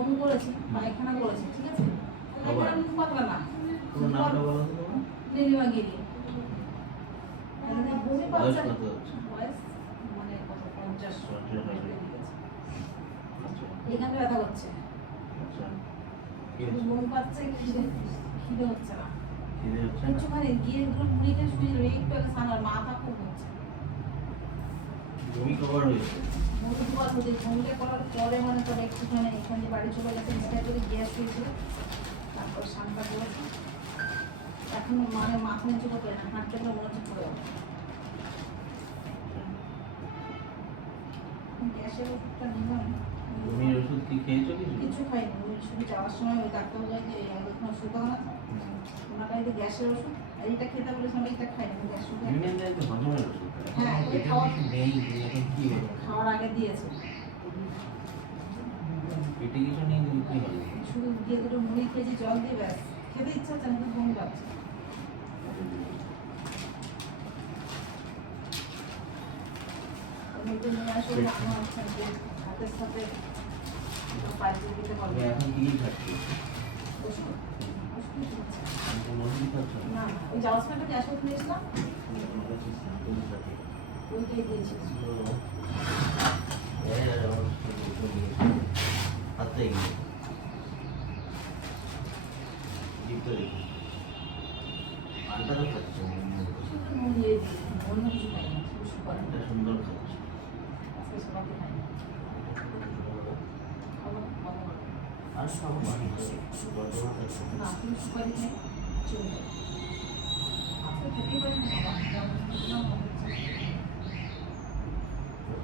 বমি করেছি, পায়খানা করেছি, ঠিক আছে? পায়খানা কিন্তু পাতলা না। পুরো নামটা বলো তো তোমার? নীলিমা গিরি। বমি বয়স পাচ্ছে। কত হচ্ছে? বয়স মানে কত 50 50 আচ্ছা এখানে ব্যথা করছে। আচ্ছা বমি পাচ্ছে, খিদে হচ্ছে না। খিদে হচ্ছে না? একটুখানি গিয়ে একটু মুড়ি খেয়ে শুয়ে যাবে, একটু আগে সানার মাথা খুব হচ্ছে। বমি কভার হয়েছে? বমি দুবার হচ্ছে, বমিটা করার পরে মানে তোর একটুখানি এখানে বাড়ি চলে গেছে, ইনস্টায় করে গ্যাস হয়েছিল, তারপর সানটা করেছে। এখন মানে মাথা নিচু করতে না, হাঁটতে গেলে মনে হচ্ছে পড়ে যাবে। গ্যাসের ওষুধটা নিলাম। বমির ওষুধ কি খেয়েছো কিছু? কিছু খাইনি, ওই শুধু যাওয়ার সময় ওই ডাক্তারবাবু যে আমাদের কোনো ওষুধ দোকান আছে, ওনার কাছে গ্যাসের ওষুধ, আর এইটা খেতে বলেছিলাম, এইটা খাইনি, গ্যাস ওষুধ বিভিন্ন জায়গায় হজমের ওষুধ হ্যাঁ, ওই এটা খাওয়া কিছু নেই, এখন কি হবে? খাওয়ার আগে দিয়েছে। পেটে কিছু নেই, তুমি কি হবে? শুধু গিয়ে দুটো মুড়ি খেয়েছি, জল দিয়ে ব্যাস, খেতে ইচ্ছা হচ্ছে না, কিন্তু বমি পাচ্ছে। আমি একটু নিয়ে আসলে আমার সাথে হাতের সাথে পাইতে দিতে তুমি পারবে। এখন কি খাচ্ছ? ওষুধ ওষুধ দিচ্ছে। আমি কোনো ওষুধ খাচ্ছ না? না না, ওই যাওয়ার সময় একটা গ্যাস ওষুধ নিয়েছিলাম, আমার কাছে স্যাম্পল থাকে। ওইটাই দিয়েছি। হাতে পানটা তো খাচ্ছ, শুধু নুন দিয়ে দিয়েছি, অন্য কিছু খাই না, শুধু সুপারি। পানটা সুন্দর খাচ্ছ। আজকে সকালে খাই না। খাবো, খাবো। আর সব মানুষ বর্তমান না, তুমি সুপারি খাই, চলে যাবে। আজকে খেতেই পারি না, বাবা, যেমন খেলাম মনে হচ্ছে।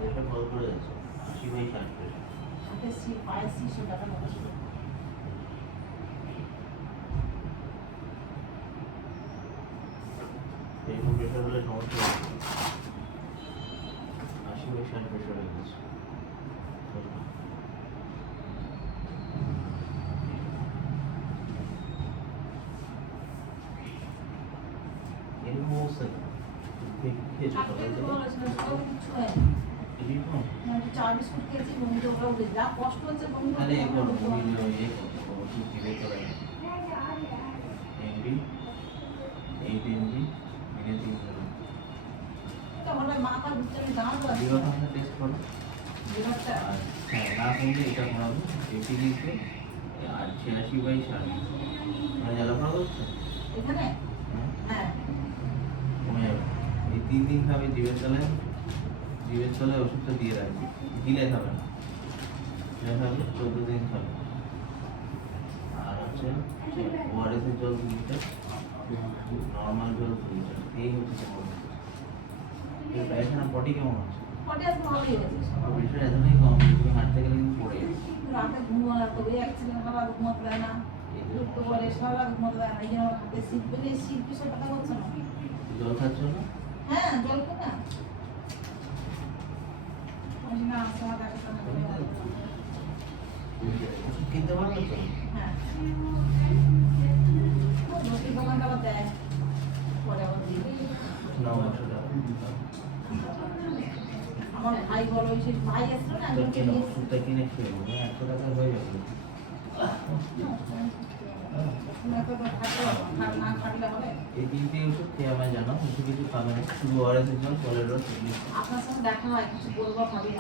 এটা ফল করে যাচ্ছে 80/60 প্রেশার। হাতে পায়ের শীর্ষে ব্যথা করছে। এরকম প্রেশার হলে সমস্যা হচ্ছে 80/60 প্রেশার হয়ে গেছে। এরকম অবস্থা খেয়েছো আপনি সকাল তো থেকে? বলেছিলেন, সকালে কিচ্ছু হয়নি। এরকম? না, একটু চা বিস্কুট খেয়েছি, বমিটা ওরা উঠে যা কষ্ট হচ্ছে বমিটা আরে ওঠে, কোনো আমার বমি উঠতে ইয়ে ওষুধ দিলে করে না। এমবি 8 এমবি দিনে 3 দিন। এটা মনে হয় মাথার ভিতরে আমি দাঁড়াতে পারছি লিভার না। ফাংশন টেস্ট করো। লিভারটা আর হ্যাঁ না কমলে এটা করাবো এপিডিতে আর 86/60 মানে জ্বালাপোড়া করছে? এখানে হ্যাঁ হ্যাঁ কমে যাবে। এই 3 দিন খাবে, জিভের তলায় ওষুধটা দিয়ে রাখবে, গিলে খাবে না, গিলে খাবে 14 দিন খাবে। আর হচ্ছে ওআরএস এর জল 2 লিটার, নর্মাল জল 2 লিটার, এই হচ্ছে তোমার পায়খানা পটি কেমন আছে? পটে আজকে ভালোই হয়েছে সকালে। প্রেশার এতটাই কম, তুমি হাঁটতে গেলে কিন্তু পড়ে যাবে। রাতে ঘুমো না তো, ওই অ্যাক্সিডেন্ট সারা রাত ঘুমোতে দেয় না, উঠতে বলে সারা রাত ঘুমোতে দেয় না, এই জন্য আমার হাতে শীত পেলে শীত বিষয় কথা বলছে না। জল খাচ্ছ না? হ্যাঁ, জল খেয়ে না। আমি না আসতে আমার ডাক্তার সামনে বলে ভালো। ওষুধ কিনতে পারবে তো? হ্যাঁ, নতুন দোকানটা আবার দেয়, পরে আবার দিবে। 900 টাকা। আমার ভাই বলো, ওই সেই ভাই আসলো না, তো একজনকে কিনে নিয়ে ওষুধটা কিনে খেয়ে নেবো, 100 টাকা হয়ে যাবে। না তো না খাটলে হবে। এই 3টে ওষুধ খেয়ে আমায় জানাও, বেশি কিছু খাবে না, শুধু ওআরএস এর জল, ফলের রস, এগুলো। আপনার সঙ্গে দেখা হয়, কিছু বলবো ভাবি।